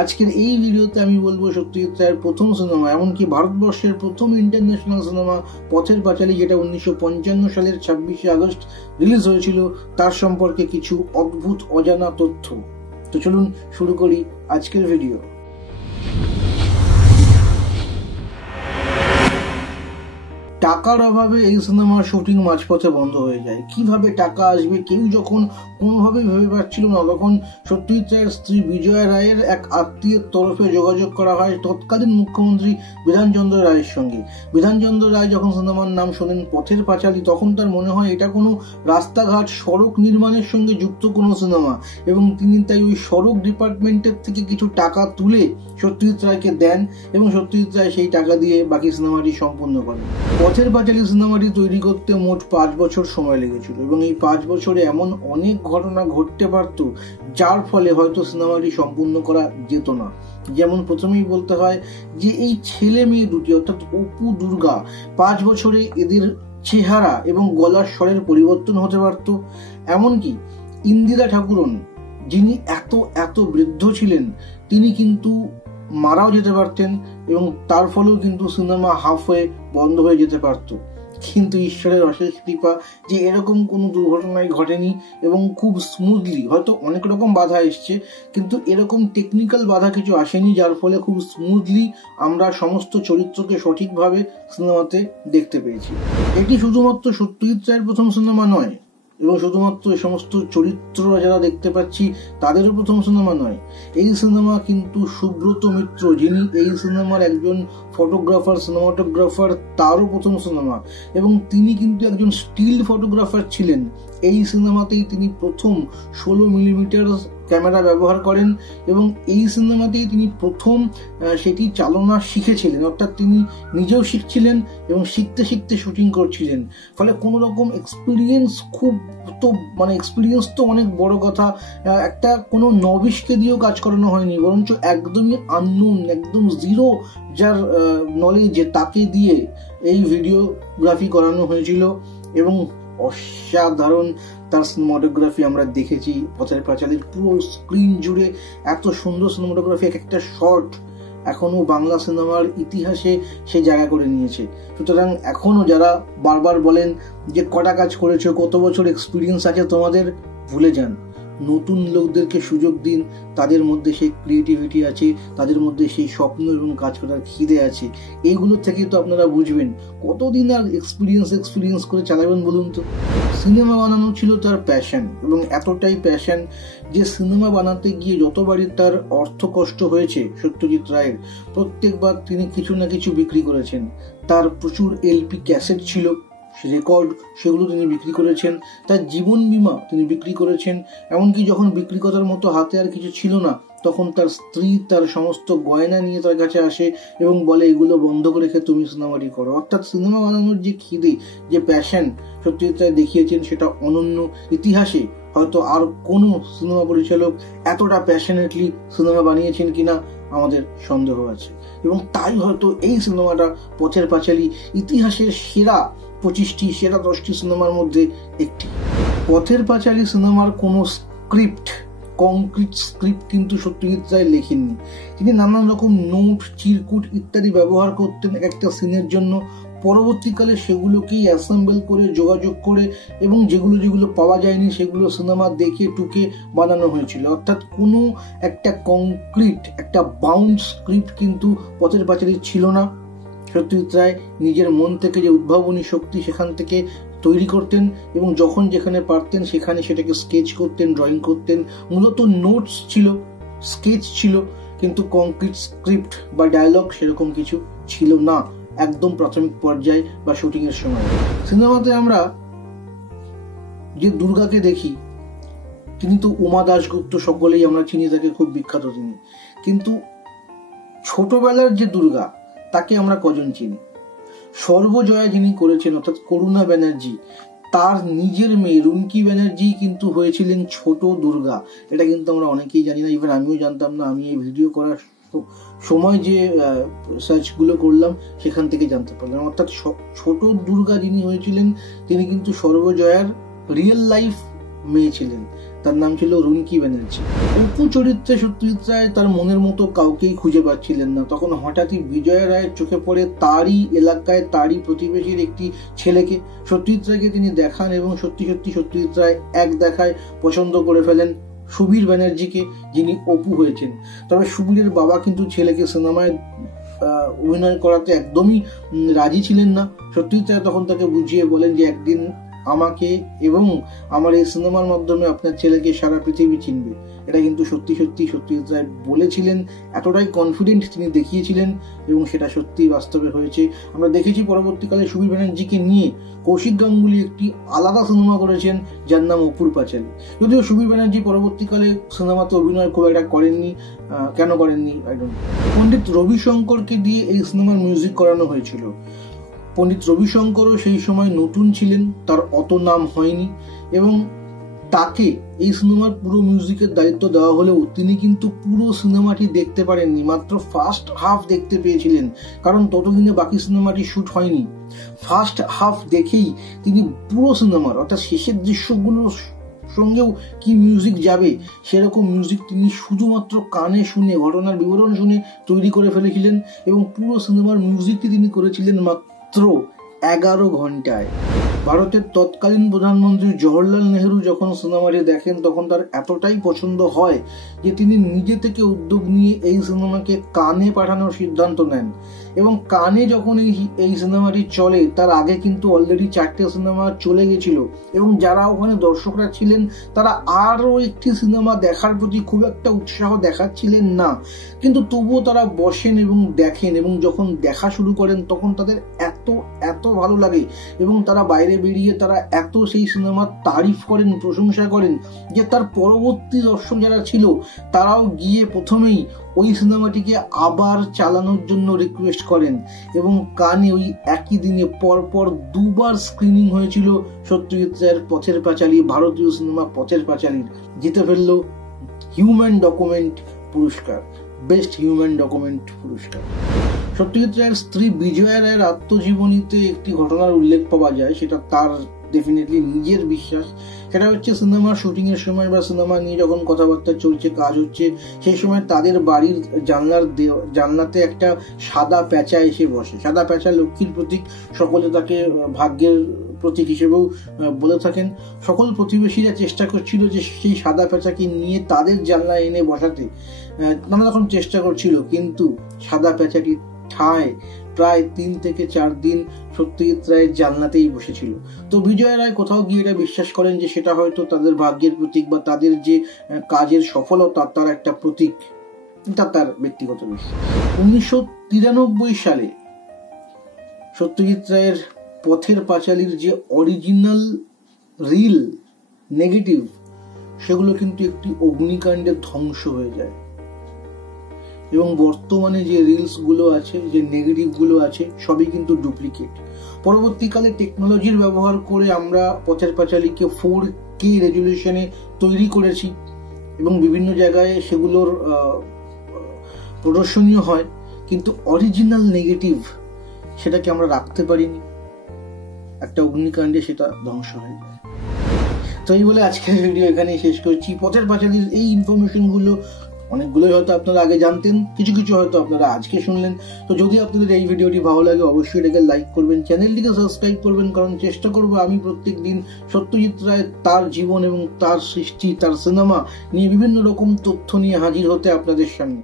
আজকের এই ভিডিওতে আমি বলবো সত্যজিৎ রায়ের প্রথম সিনেমা, এমনকি ভারতবর্ষের প্রথম ইন্টারন্যাশনাল সিনেমা পথের পাঁচালী, যেটা 1955 সালের 26শে আগস্ট রিলিজ হয়েছিল, তার সম্পর্কে কিছু অদ্ভুত অজানা তথ্য। তো চলুন শুরু করি আজকের ভিডিও। টাকার অভাবে এই সিনেমার শুটিং মাঝপথে বন্ধ হয়ে যায়। কিভাবে টাকা আসবে কেউ যখন কোনোভাবেই ভেবে পাচ্ছিল না, তখন সত্যজিৎ রায়ের স্ত্রী বিজয়া রায়ের এক আত্মীয়ের তরফে যোগাযোগ করা হয় তৎকালীন মুখ্যমন্ত্রী বিধানচন্দ্র রায়ের সঙ্গে। বিধানচন্দ্র রায় যখন সিনেমার নাম শোনেন পথের পাঁচালী, তখন তার মনে হয় এটা কোনো রাস্তাঘাট সড়ক নির্মাণের সঙ্গে যুক্ত কোনো সিনেমা, এবং তিনি তাই ওই সড়ক ডিপার্টমেন্টের থেকে কিছু টাকা তুলে সত্যজিৎ রায়কে দেন এবং সত্যজিৎ রায় সেই টাকা দিয়ে বাকি সিনেমাটি সম্পূর্ণ করেন। পথের পাঁচালী সিনেমাটি তৈরি করতে মোট 5 বছর সময় লেগেছিল, এবং এই 5 বছরে এমন অনেক ঘটনা ঘটতে পারত যার ফলে হয়তো সিনেমাটি সম্পূর্ণ করা যেত না। যেমন প্রথমেই বলতে হয় যে এই ছেলে মেয়ে দুটি, অর্থাৎ অপু দুর্গা, 5 বছরে এদের চেহারা এবং গলার স্বরের পরিবর্তন হতে পারত। এমনকি ইন্দিরা ঠাকুরন, যিনি এত বৃদ্ধ ছিলেন, তিনি কিন্তু মারাও যেতে পারতেন, এবং তার ফলেও কিন্তু সিনেমা হাফ হয়ে বন্ধ হয়ে যেতে পারত। কিন্তু ঈশ্বরের অশেষ কৃপা যে এরকম কোনো দুর্ঘটনাই ঘটেনি, এবং খুব স্মুথলি, হয়তো অনেক রকম বাধা এসছে কিন্তু এরকম টেকনিক্যাল বাধা কিছু আসেনি, যার ফলে খুব স্মুথলি আমরা সমস্ত চরিত্রকে সঠিকভাবে সিনেমাতে দেখতে পেয়েছি। এটি শুধুমাত্র সত্যজিৎ রায়ের প্রথম সিনেমা নয়, এবং শুধুমাত্র এই সমস্ত চরিত্ররা যারা দেখতে পাচ্ছি তাদেরও প্রথম সিনেমা নয়। এই সিনেমা কিন্তু সুব্রত মিত্র, যিনি এই সিনেমার একজন ফটোগ্রাফার, সিনেমাটোগ্রাফার, তারও প্রথম সিনেমা, এবং তিনি কিন্তু একজন স্টিল ফটোগ্রাফার ছিলেন। এই সিনেমাতেই তিনি প্রথম 16mm ক্যামেরা ব্যবহার করেন, এবং এই সিনেমাতেই তিনি প্রথম সেটি চালনা শিখেছিলেন, অর্থাৎ তিনি নিজেও শিখছিলেন এবং শিখতে শিখতে শুটিং করছিলেন। ফলে কোনো রকম এক্সপিরিয়েন্স এক্সপিরিয়েন্স তো অনেক বড় কথা, একটা কোনো নবিশকে দিয়েও কাজ করানো হয়নি, বরঞ্চ একদমই আননোন, একদম জিরো যার নলেজ, তাকে দিয়ে এই ভিডিওগ্রাফি করানো হয়েছিল, এবং অসাধারণ তার সিনেমাটোগ্রাফি আমরা দেখেছি। পথের পাঁচালীর পুরো স্ক্রিন জুড়ে এত সুন্দর সিনেমাটোগ্রাফি, এক একটা শট এখনো বাংলা সিনেমার ইতিহাসে সে জায়গা করে নিয়েছে। সুতরাং এখনো যারা বারবার বলেন যে কটা কাজ করেছো, কত বছর এক্সপিরিয়েন্স আছে তোমাদের, ভুলে যান। নতুন লোকদেরকে সুযোগ দিন, তাদের মধ্যে সেই ক্রিয়েটিভিটি আছে, তাদের মধ্যে সেই স্বপ্ন এবং কাজ করার খিদে আছে। এইগুলো থেকেই তো আপনারা বুঝবেন কতদিন আর এক্সপিরিয়েন্স করে চালাবেন বলুন তো। সিনেমা বানানো ছিল তার প্যাশন, এবং এতটাই প্যাশন যে সিনেমা বানাতে গিয়ে যতবারই তার অর্থ কষ্ট হয়েছে সত্যজিৎ রায়ের, প্রত্যেকবার তিনি কিছু না কিছু বিক্রি করেছেন। তার প্রচুর এলপি ক্যাসেট ছিল, রেকর্ড, সেগুলো তিনি বিক্রি করেছেন। তার জীবন বীমা তিনি বিক্রি করেছেন। এমনকি যখন বিক্রি করার মতো হাতে আর কিছু ছিল না, তখন তার স্ত্রী তার সমস্ত গয়না নিয়ে তার কাছে আসে এবং বলে এগুলো বন্ধক রেখে তুমি সিনেমাটি করো। অর্থাৎ সিনেমা বানানোর যে খিদে, যে প্যাশন সত্যজিৎ রায় দেখিয়েছেন, সেটা অনন্য। ইতিহাসে হয়তো আর কোনো সিনেমা পরিচালক এতটা প্যাশনেটলি সিনেমা বানিয়েছেন কিনা আমাদের সন্দেহ আছে, এবং তাই হয়তো এই সিনেমাটা পথের পাঁচালী ইতিহাসের সেরা 25টি, সেরা 10টি সিনেমার মধ্যে একটি। পথের পাঁচালী সিনেমার কোনো কংক্রিট স্ক্রিপ্ট কিন্তু সত্যজিৎ রায় লেখেননি। তিনি নানান রকম নোট, চিরকুট ইত্যাদি ব্যবহার করতেন এক একটা সিনের জন্য। পরবর্তীকালে সেগুলোকেই অ্যাসেম্বল করে, যোগাযোগ করে, এবং যেগুলো পাওয়া যায়নি সেগুলো সিনেমা দেখে টুকে বানানো হয়েছিল। অর্থাৎ কোনো একটা কংক্রিট, একটা বাউন্ড স্ক্রিপ্ট কিন্তু পথের পাঁচালী ছিল না। সত্যজিৎ রায় নিজের মন থেকে যে উদ্ভাবনী শক্তি, সেখান থেকে তৈরি করতেন, এবং যখন যেখানে পারতেন সেখানে সেটাকে স্কেচ করতেন, ড্রয়িং করতেন। মূলত নোটস ছিল, স্কেচ ছিল, কিন্তু কংক্রিট স্ক্রিপ্ট বা ডায়লগ সেরকম কিছু ছিল না একদম প্রাথমিক পর্যায়ে বা শুটিং এর সময়। সিনেমাতে আমরা যে দুর্গাকে দেখি, তিনি তো উমা দাশগুপ্ত, সকলেই আমরা চিনি তাকে, খুব বিখ্যাত তিনি। কিন্তু ছোটবেলার যে দুর্গা, তাকে আমরা কজন চিনি? সর্বজয়া যিনি করেছেন, অর্থাৎ করুণা ব্যানার্জি, তার নিজের মেয়ে রুমকি ব্যানার্জি কিন্তু হয়েছিলেন ছোট দুর্গা। এটা কিন্তু আমরা অনেকেই জানি না, ইভেন আমিও জানতাম না। আমি এই ভিডিও করার সময় যে সার্চগুলো করলাম সেখান থেকে জানতে পারলাম। অর্থাৎ ছোট দুর্গা যিনি হয়েছিলেন, তিনি কিন্তু সর্বজয়ার রিয়েল লাইফ মেয়ে ছিলেন। তার নাম ছিল রুনকি ব্যানার্জি। অপু চরিত্রে সত্যজিৎ রায় তার মনের মতো কাউকেই খুঁজে পাচ্ছিলেন না। তখন হঠাৎই বিজয়া রায়ের চোখে পড়ে তারই এলাকায় তারই প্রতিবেশীর একটি ছেলেকে। সত্যজিৎ রায়কে তিনি দেখান এবং সত্যি সত্যি সত্যজিৎ রায় এক দেখায় পছন্দ করে ফেলেন সুবীর ব্যানার্জিকে, যিনি অপু হয়েছেন। তবে সুবীরের বাবা কিন্তু ছেলেকে সিনেমায় অভিনয় করাতে একদমই রাজি ছিলেন না। সত্যজিৎ রায় তখন তাকে বুঝিয়ে বলেন যে একদিন আমাকে এবং আমার এই সিনেমার মাধ্যমে আপনার ছেলেকে সারা পৃথিবী চিনবে। এটা কিন্তু সত্যি সত্যি সত্যজিৎ রায় বলেছিলেন, এতটাই কনফিডেন্ট তিনি দেখিয়েছিলেন এবং সেটা সত্যি বাস্তবে হয়েছে। আমরা দেখেছি পরবর্তীকালে সুবীর ব্যানার্জিকে নিয়ে কৌশিক গাঙ্গুলি একটি আলাদা সিনেমা করেছেন যার নাম অপুর পাঁচালী। যদিও সুবীর ব্যানার্জি পরবর্তীকালে সিনেমাতে অভিনয় খুব একটা করেননি, কেন করেননি পণ্ডিত রবিশঙ্করকে দিয়ে এই সিনেমার মিউজিক করানো হয়েছিল। পণ্ডিত রবিশঙ্করও সেই সময় নতুন ছিলেন, তার অত নাম হয়নি এবং তাকে এই সিনেমার পুরো মিউজিকের দায়িত্ব দেওয়া হলেও তিনি কিন্তু পুরো সিনেমাটি দেখতে পারেননি, মাত্র ফার্স্ট হাফ দেখতে পেয়েছিলেন, কারণ ততদিনে বাকি সিনেমাটি শুট হয়নি। ফার্স্ট হাফ দেখেই তিনি পুরো সিনেমার অর্থাৎ শেষের দৃশ্যগুলোর সঙ্গেও কি মিউজিক যাবে সেরকম মিউজিক তিনি শুধুমাত্র কানে শুনে, ঘটনার বিবরণ শুনে তৈরি করে ফেলেছিলেন এবং পুরো সিনেমার মিউজিকটি তিনি করেছিলেন মাত্র 11 ঘন্টায়। ভারতের তৎকালীন প্রধানমন্ত্রী জওহরলাল নেহরু যখন সিনেমাটি দেখেন তখন তার এতটাই পছন্দ হয় যে তিনি নিজে থেকে উদ্যোগ নিয়ে এই সিনেমাকে কানে পাঠানোর সিদ্ধান্ত নেন এবং কানে যখন এই সিনেমাটি চলে তার আগে কিন্তু অলরেডি 4টে সিনেমা চলে গেছিল এবং যারা ওখানে দর্শকরা ছিলেন তারা আরও একটি সিনেমা দেখার প্রতি খুব একটা উৎসাহ দেখাচ্ছিলেন না, কিন্তু তবুও তারা বসেন এবং দেখেন এবং যখন দেখা শুরু করেন তখন তাদের এত এত ভালো লাগে এবং তারা বাইরে বেরিয়ে তারা এত সেই সিনেমার তারিফ করেন, প্রশংসা করেন যে তার পরবর্তী দর্শক যারা ছিল তারাও গিয়ে প্রথমেই ওই সিনেমাটিকে আবার চালানোর জন্য রিকোয়েস্ট করেন এবং কানে ওই একই দিনে পরপর 2বার স্ক্রিনিং হয়েছিল সত্যজিৎ রায়ের পথের পাঁচালী, ভারতীয় সিনেমা পথের পাঁচালীর। জিতে ফেলল হিউম্যান ডকুমেন্ট পুরস্কার, বেস্ট হিউম্যান ডকুমেন্ট পুরস্কার। সত্যজিৎ রায়ের স্ত্রী বিজয়া রায়ের আত্মজীবনীতে একটি ঘটনার উল্লেখ পাওয়া যায়, সেটা তার ডেফিনেটলি নিজের বিশ্বাস। সেটা হচ্ছে সিনেমার শুটিং এর সময় বা সিনেমা নিয়ে যখন কথাবার্তা চলছে, কাজ হচ্ছে, সেই সময় তাদের বাড়ির জানলাতে একটা সাদা প্যাঁচা এসে বসে। সাদা প্যাঁচা লক্ষ্মীর প্রতীক, সকলে তাকে ভাগ্যের প্রতীক হিসেবেও বলে থাকেন। সকল প্রতিবেশীরা চেষ্টা করছিল যে সেই সাদা প্যাঁচাকে নিয়ে তাদের জানলায় এনে বসাতে, নানা রকম চেষ্টা করছিল, কিন্তু সাদা প্যাঁচাটি ঠায় প্রায় 3 থেকে 4 দিন সত্যজিৎ রায়ের জানলাতেই বসেছিল। তো বিজয়া রায় কোথাও গিয়ে এটা বিশ্বাস করেন যে সেটা হয়তো তাদের ভাগ্যের প্রতীক বা তাদের যে কাজের সফলতা তার একটা প্রতীক, তার ব্যক্তিগত বিশ্বাস। 1993 সালে সত্যজিৎ রায়ের পথের পাঁচালীর যে অরিজিনাল রিল নেগেটিভ সেগুলো কিন্তু একটি অগ্নিকাণ্ডে ধ্বংস হয়ে যায় এবং বর্তমানে যে রিলস গুলো আছে, যে নেগেটিভ গুলো আছে, সবই কিন্তু ডুপ্লিকেট। পরবর্তীকালে টেকনোলজির ব্যবহার করে আমরা পথের পাঁচালীকে 4K রেজুলেশনে তৈরি করেছি এবং বিভিন্ন জায়গায় সেগুলোর প্রদর্শনীয় হয়, কিন্তু অরিজিনাল নেগেটিভ সেটাকে আমরা রাখতে পারিনি, একটা অগ্নিকাণ্ডে সেটা ধ্বংস হয়ে যায়। তো এই বলে আজকের ভিডিও এখানেই শেষ করছি। পথের পাঁচালীর এই ইনফরমেশন গুলো অনেকগুলোই হয়তো আপনারা আগে জানতেন, কিছু কিছু হয়তো আপনারা আজকে শুনলেন। তো যদি আপনাদের এই ভিডিওটি ভালো লাগে অবশ্যই এটাকে লাইক করবেন, চ্যানেলটিকে সাবস্ক্রাইব করবেন, কারণ চেষ্টা করবো আমি প্রত্যেক দিন সত্যজিৎ রায়, তার জীবন এবং তার সৃষ্টি, তার সিনেমা নিয়ে বিভিন্ন রকম তথ্য নিয়ে হাজির হতে আপনাদের সামনে।